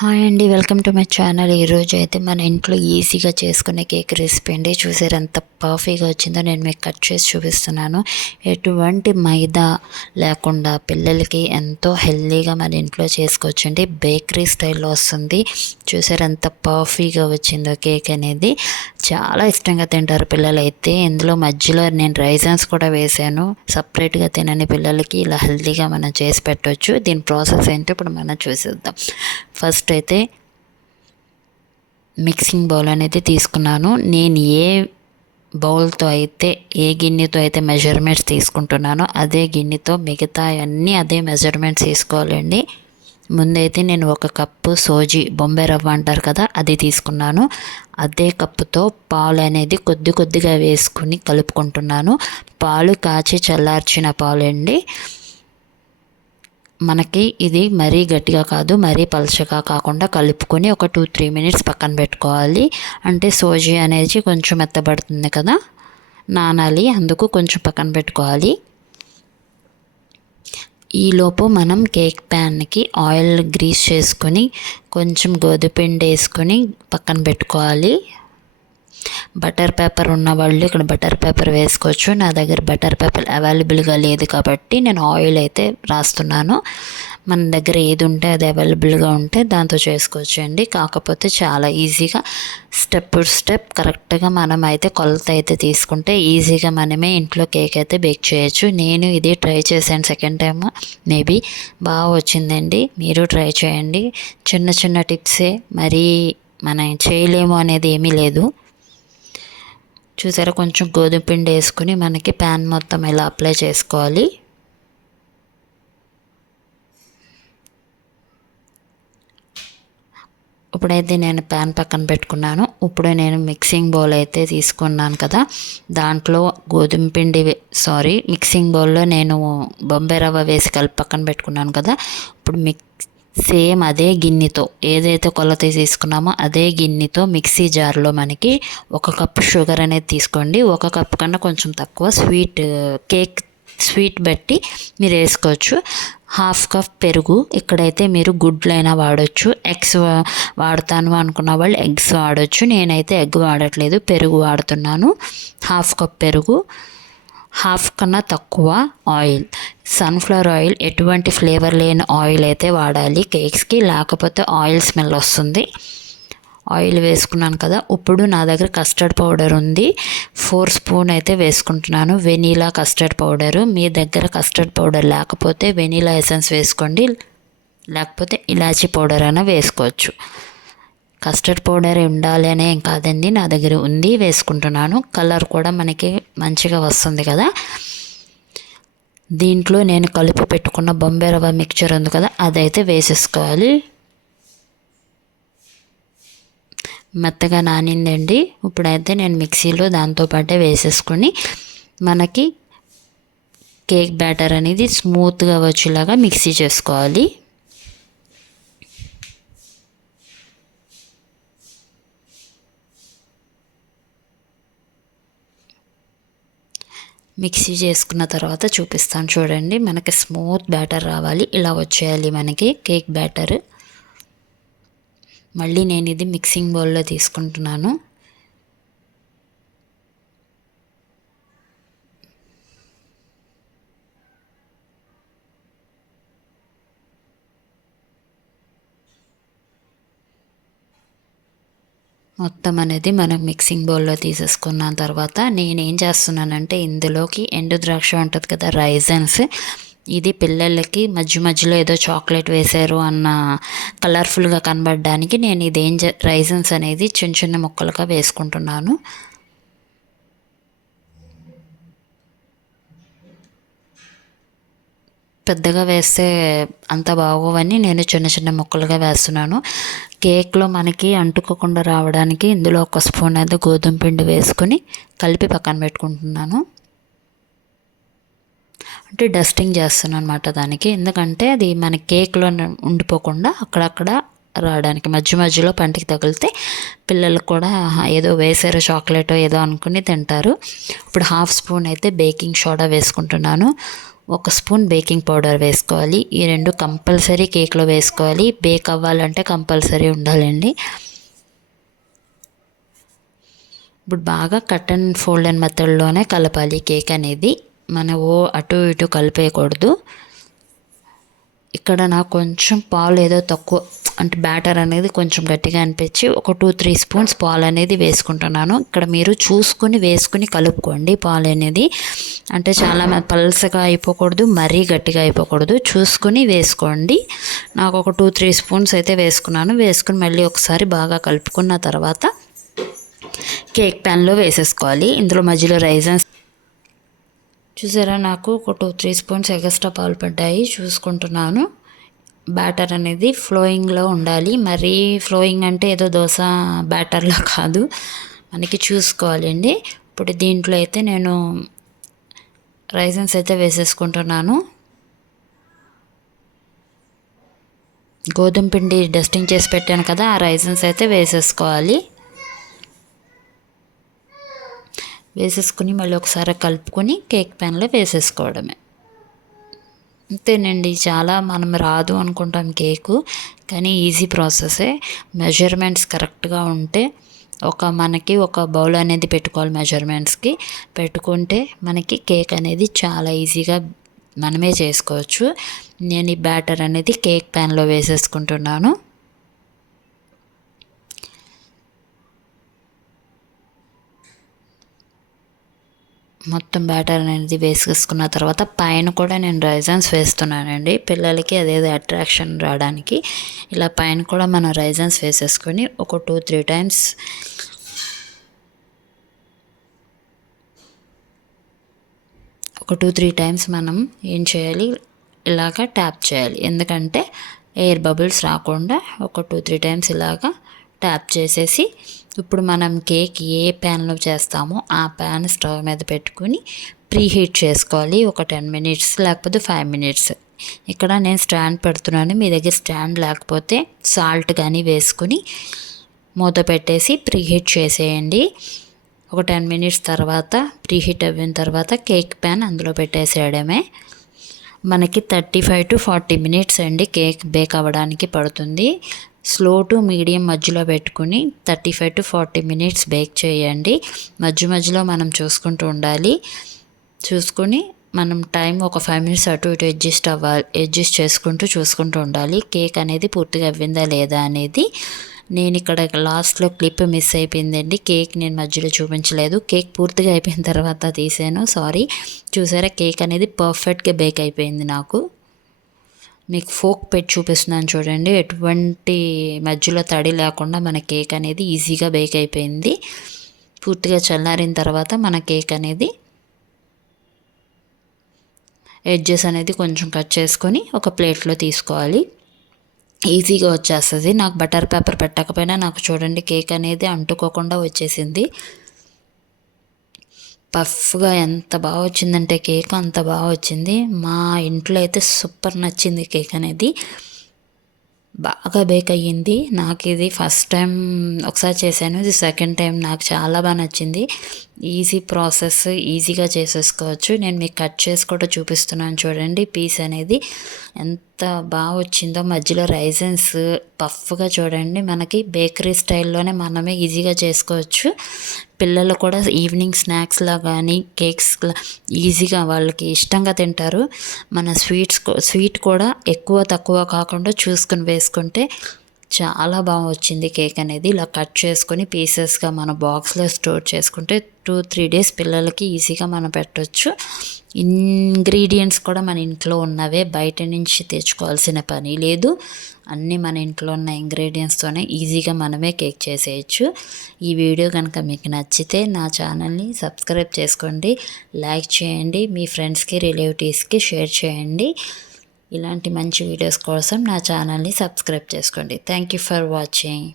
Hi అండి, welcome to my channel. ఈరోజు అయితే మన ఇంట్లో ఈజీగా చేసుకునే కేక్ రెసిపీ అండి. చూసారు ఎంత పర్ఫెక్ట్గా వచ్చిందో. నేను మీకు కట్ చేసి చూపిస్తున్నాను. ఎటువంటి మైదా లేకుండా పిల్లలకి ఎంతో హెల్తీగా మన ఇంట్లో చేసుకోవచ్చు అండి. బేకరీ స్టైల్లో వస్తుంది. చూసారు ఎంత పర్ఫెక్ట్గా వచ్చిందో కేక్ అనేది. చాలా ఇష్టంగా తింటారు పిల్లలు అయితే. ఇందులో మధ్యలో నేను రైజన్స్ కూడా వేసాను. సపరేట్గా తినని పిల్లలకి ఇలా హెల్తీగా మనం చేసి పెట్టవచ్చు. దీని ప్రాసెస్ ఏంటో ఇప్పుడు మనం చూసేద్దాం. ఫస్ట్ అయితే మిక్సింగ్ బౌల్ అనేది తీసుకున్నాను. నేను ఏ బౌల్తో అయితే ఏ గిన్నెతో అయితే మెజర్మెంట్స్ తీసుకుంటున్నానో అదే గిన్నెతో మిగతా అన్నీ అదే మెజర్మెంట్స్ తీసుకోవాలండి. ముందైతే నేను 1 కప్పు సోజీ బొంబాయి రవ్వ అంటారు కదా, అది తీసుకున్నాను. అదే కప్పుతో పాలు అనేది కొద్దిగా వేసుకుని కలుపుకుంటున్నాను. పాలు కాచి చల్లార్చిన పాలు అండి. మనకి ఇది మరీ గట్టిగా కాదు, మరీ పలచగా కాకుండా కలుపుకొని ఒక 2-3 మినిట్స్ పక్కన పెట్టుకోవాలి. అంటే సోజీ అనేది కొంచెం మెత్తబడుతుంది కదా, నానాలి, అందుకు కొంచెం పక్కన పెట్టుకోవాలి. ఈలోపు మనం కేక్ ప్యాన్కి ఆయిల్ గ్రీస్ చేసుకొని కొంచెం గోధుమ పిండి వేసుకొని పక్కన పెట్టుకోవాలి. బటర్ పేపర్ ఉన్న వాళ్ళు ఇక్కడ బటర్ పేపర్ వేసుకోవచ్చు. నా దగ్గర బటర్ పేపర్ అవైలబుల్గా లేదు కాబట్టి నేను ఆయిల్ అయితే రాస్తున్నాను. మన దగ్గర ఏది ఉంటే అది అవైలబుల్గా ఉంటే దాంతో చేసుకోవచ్చు అండి. కాకపోతే చాలా ఈజీగా స్టెప్ కరెక్ట్గా మనం అయితే కొలత అయితే తీసుకుంటే ఈజీగా మనమే ఇంట్లో కేక్ అయితే బేక్ చేయొచ్చు. నేను ఇది ట్రై చేశాను సెకండ్ టైం, మేబీ బాగా వచ్చిందండి. మీరు ట్రై చేయండి. చిన్న టిప్సే, మరీ మనం చేయలేము అనేది ఏమీ లేదు. చూసారా, కొంచెం గోధుమ పిండి వేసుకుని మనకి ప్యాన్ మొత్తం ఇలా అప్లై చేసుకోవాలి. ఇప్పుడైతే నేను ప్యాన్ పక్కన పెట్టుకున్నాను. ఇప్పుడు నేను మిక్సింగ్ బౌల్ అయితే తీసుకున్నాను కదా, దాంట్లో గోధుమ పిండి మిక్సింగ్ బౌల్లో నేను బొంబాయి రవ్వ వేసి కలిపి పక్కన పెట్టుకున్నాను కదా. ఇప్పుడు సేమ్ అదే గిన్నెతో ఏదైతే కొలత తీసుకున్నామో అదే గిన్నెతో మిక్సీ జార్లో మనకి 1 కప్పు షుగర్ అనేది తీసుకోండి. 1 కప్పు కన్నా కొంచెం తక్కువ, కేక్ స్వీట్ బట్టి మీరు వేసుకోవచ్చు. 1/2 కప్ పెరుగు, ఇక్కడైతే మీరు గుడ్లైనా వాడచ్చు. ఎగ్స్ వాడతాను అనుకున్న వాళ్ళు ఎగ్స్ వాడచ్చు. నేనైతే ఎగ్ వాడట్లేదు, పెరుగు వాడుతున్నాను. 1/2 కప్ పెరుగు, 1/2 కన్నా తక్కువ ఆయిల్, సన్ఫ్లవర్ ఆయిల్. ఎటువంటి ఫ్లేవర్ లేని ఆయిల్ అయితే వాడాలి కేక్స్కి, లేకపోతే ఆయిల్ స్మెల్ వస్తుంది. ఆయిల్ వేసుకున్నాను కదా. ఇప్పుడు నా దగ్గర కస్టర్డ్ పౌడర్ ఉంది, 4 స్పూన్ అయితే వేసుకుంటున్నాను. Vanilla custard powder. మీ దగ్గర కస్టర్డ్ పౌడర్ లేకపోతే వెనీలా ఎసెన్స్ వేసుకోండి, లేకపోతే ఇలాచీ పౌడర్ అయినా వేసుకోవచ్చు. కస్టర్డ్ పౌడర్ ఉండాలి అనే ఏం కాదండి, నా దగ్గర ఉంది, వేసుకుంటున్నాను. కలర్ కూడా మనకి మంచిగా వస్తుంది కదా. దీంట్లో నేను కలిపి పెట్టుకున్న బొంబాయి రవ్వ మిక్చర్ ఉంది కదా, అదైతే వేసేసుకోవాలి. మెత్తగా నానిందండి. ఇప్పుడైతే నేను మిక్సీలో దాంతోపాటే వేసేసుకొని మనకి కేక్ బ్యాటర్ అనేది స్మూత్గా వచ్చేలాగా మిక్సీ చేసుకోవాలి. మిక్సీ చేసుకున్న తర్వాత చూపిస్తాను చూడండి. మనకి స్మూత్ బ్యాటర్ రావాలి, ఇలా వచ్చేయాలి మనకి కేక్ బ్యాటర్. మళ్ళీ నేను ఇది మిక్సింగ్ బౌల్లో తీసుకుంటున్నాను. మొత్తం అనేది మనం మిక్సింగ్ బౌల్లో తీసేసుకున్న తర్వాత నేనేం చేస్తున్నానంటే ఇందులోకి ఎండు ద్రాక్ష ఉంటుంది కదా, రైజన్స్. ఇది పిల్లలకి మధ్యలో ఏదో చాక్లెట్ వేశారు అన్న కలర్ఫుల్గా కనబడడానికి నేను రైజన్స్ అనేది చిన్న ముక్కలుగా వేసుకుంటున్నాను. పెద్దగా వేస్తే అంత బాగోవని నేను చిన్న ముక్కలుగా వేస్తున్నాను. కేక్లో మనకి అంటుకోకుండా రావడానికి ఇందులో 1 స్పూన్ అయితే గోధుమ పిండి వేసుకొని కలిపి పక్కన పెట్టుకుంటున్నాను. అంటే డస్టింగ్ చేస్తున్నాను అనమాట దానికి, ఎందుకంటే అది మన కేక్లో ఉండిపోకుండా అక్కడక్కడ రావడానికి, మధ్యలో పంటికి తగిలితే పిల్లలకు కూడా ఏదో వేసారు చాక్లెట్ ఏదో అనుకుని తింటారు. ఇప్పుడు 1/2 స్పూన్ అయితే బేకింగ్ సోడా వేసుకుంటున్నాను. 1 స్పూన్ బేకింగ్ పౌడర్ వేసుకోవాలి. ఈ 2 కంపల్సరీ కేక్లో వేసుకోవాలి. బేక్ అవ్వాలంటే కంపల్సరీ ఉండాలండి. ఇప్పుడు బాగా కట్ అండ్ ఫోల్డ్ అండ్ మెథడ్లోనే కలపాలి కేక్ అనేది. మనం అటు ఇటు కలిపేయకూడదు. ఇక్కడ నాకు కొంచెం పాలు ఏదో తక్కువ, అంటే బ్యాటర్ అనేది కొంచెం గట్టిగా అనిపించి ఒక 2-3 స్పూన్స్ పాలు అనేది వేసుకుంటున్నాను. ఇక్కడ మీరు చూసుకుని వేసుకుని కలుపుకోండి. పాలు అనేది అంటే చాలా పల్సగా అయిపోకూడదు, మరీ గట్టిగా అయిపోకూడదు, చూసుకుని వేసుకోండి. నాకు ఒక 2-3 స్పూన్స్ అయితే వేసుకున్నాను. వేసుకుని మళ్ళీ ఒకసారి బాగా కలుపుకున్న తర్వాత కేక్ ప్యాన్లో వేసేసుకోవాలి. ఇందులో మధ్యలో రైజన్స్ చూసారా, నాకు ఒక 2-3 స్పూన్స్ ఎగస్ట్రా పాలు పడ్డాయి. చూసుకుంటున్నాను. బ్యాటర్ అనేది ఫ్లోయింగ్లో ఉండాలి. మరీ ఫ్లోయింగ్ అంటే ఏదో దోశ బ్యాటర్లా కాదు, మనకి చూసుకోవాలండి. ఇప్పుడు దీంట్లో అయితే నేను రైజన్స్ అయితే వేసేసుకుంటున్నాను. గోధుమ పిండి డస్టింగ్ చేసి పెట్టాను కదా, ఆ రైజన్స్ అయితే వేసేసుకోవాలి. వేసేసుకుని మళ్ళీ ఒకసారి కలుపుకొని కేక్ ప్యాన్లో వేసేసుకోవడమే. అంతేనండి. చాలా మనం రాదు అనుకుంటాం కేకు, కానీ ఈజీ ప్రాసెసే. మెజర్మెంట్స్ కరెక్ట్గా ఉంటే మనకి ఒక బౌల్ అనేది పెట్టుకోవాలి. మెజర్మెంట్స్కి పెట్టుకుంటే మనకి కేక్ అనేది చాలా ఈజీగా మనమే చేసుకోవచ్చు. నేను ఈ బ్యాటర్ అనేది కేక్ ప్యాన్లో వేసేసుకుంటున్నాను. మొత్తం బ్యాటర్ అనేది వేసేసుకున్న తర్వాత పైన కూడా నేను రైజన్స్ వేస్తున్నానండి. పిల్లలకి అదేదో అట్రాక్షన్ రావడానికి ఇలా పైన కూడా మనం రైజన్స్ వేసేసుకొని ఒక 2-3 టైమ్స్ మనం ఏం చేయాలి, ఇలాగా ట్యాప్ చేయాలి. ఎందుకంటే ఎయిర్ బబుల్స్ రాకుండా ఒక 2-3 టైమ్స్ ఇలాగా ట్యాప్ చేసేసి ఇప్పుడు మనం కేక్ ఏ ప్యాన్లో చేస్తామో ఆ ప్యాన్ స్టవ్ మీద పెట్టుకుని ప్రీహీట్ చేసుకోవాలి. ఒక 10 మినిట్స్ లేకపోతే 5 మినిట్స్. ఇక్కడ నేను స్టాండ్ పెడుతున్నాను. మీ దగ్గర స్టాండ్ లేకపోతే సాల్ట్ కానీ వేసుకుని మూత పెట్టేసి ప్రీహీట్ చేసేయండి. ఒక 10 మినిట్స్ తర్వాత ప్రీహీట్ అయిన తర్వాత కేక్ ప్యాన్ అందులో పెట్టేసేయడమే. మనకి 35 to 40 మినిట్స్ అండి కేక్ బేక్ అవ్వడానికి పడుతుంది. స్లో టు మీడియం మధ్యలో పెట్టుకుని 35 to 40 మినిట్స్ బేక్ చేయండి. మధ్యలో మనం చూసుకుంటూ ఉండాలి. చూసుకొని మనం టైం ఒక 5 మినిట్స్ అటు ఇటు అడ్జస్ట్ చేసుకుంటూ చూసుకుంటూ ఉండాలి. కేక్ అనేది పూర్తిగా అవ్విందా లేదా అనేది. నేను ఇక్కడ లాస్ట్లో క్లిప్ మిస్ అయిపోయిందండి. కేక్ నేను మధ్యలో చూపించలేదు. కేక్ పూర్తిగా అయిపోయిన తర్వాత తీసాను, సారీ. చూసారా, కేక్ అనేది పర్ఫెక్ట్గా బేక్ అయిపోయింది. నాకు మీకు ఫోక్ పెట్టి చూపిస్తున్నాను చూడండి. ఎటువంటి మధ్యలో తడి లేకుండా మన కేక్ అనేది ఈజీగా బేక్ అయిపోయింది. పూర్తిగా చల్లారిన తర్వాత మన కేక్ అనేది ఎడ్జెస్ అనేది కొంచెం కట్ చేసుకొని ఒక ప్లేట్లో తీసుకోవాలి. ఈజీగా వచ్చేస్తుంది. నాకు బటర్ పేపర్ పెట్టకపోయినా నాకు చూడండి కేక్ అనేది అంటుకోకుండా వచ్చేసింది. పఫ్గా ఎంత బాగా వచ్చిందంటే కేక్ అంత బాగా వచ్చింది. మా ఇంట్లో అయితే సూపర్ నచ్చింది కేక్ అనేది. బాగా బేక్ అయ్యింది. నాకు ఇది ఫస్ట్ టైం ఒకసారి చేశాను, ఇది సెకండ్ టైం. నాకు చాలా బాగా నచ్చింది. ఈజీ ప్రాసెస్, ఈజీగా చేసేసుకోవచ్చు. నేను మీకు కట్ చేసి కూడా చూపిస్తున్నాను చూడండి. పీస్ అనేది ఎంత బాగా వచ్చిందో, మధ్యలో రైజన్స్ పఫ్గా చూడండి. మనకి బేకరీ స్టైల్లోనే మనమే ఈజీగా చేసుకోవచ్చు. పిల్లలు కూడా ఈవినింగ్ స్నాక్స్లా కానీ కేక్స్లా ఈజీగా వాళ్ళకి ఇష్టంగా తింటారు. మన స్వీట్ కూడా ఎక్కువ తక్కువ కాకుండా చూసుకుని వేసుకుంటే చాలా బాగా వచ్చింది కేక్ అనేది. ఇలా కట్ చేసుకొని పీసెస్గా మన బాక్స్లో స్టోర్ చేసుకుంటే 2-3 డేస్ పిల్లలకి ఈజీగా మనం పెట్టవచ్చు. ఇంగ్రీడియంట్స్ కూడా మన ఇంట్లో ఉన్నవే, బయట నుంచి తెచ్చుకోవాల్సిన పని లేదు. అన్నీ మన ఇంట్లో ఉన్న ఇంగ్రీడియంట్స్తోనే ఈజీగా మనమే కేక్ చేసేయచ్చు. ఈ వీడియో కనుక మీకు నచ్చితే నా ఛానల్ని సబ్స్క్రైబ్ చేసుకోండి, లైక్ చేయండి, మీ ఫ్రెండ్స్కి రిలేటివ్స్కి షేర్ చేయండి. ఇలాంటి మంచి వీడియోస్ కోసం నా ఛానల్ని సబ్స్క్రైబ్ చేసుకోండి. Thank you for watching.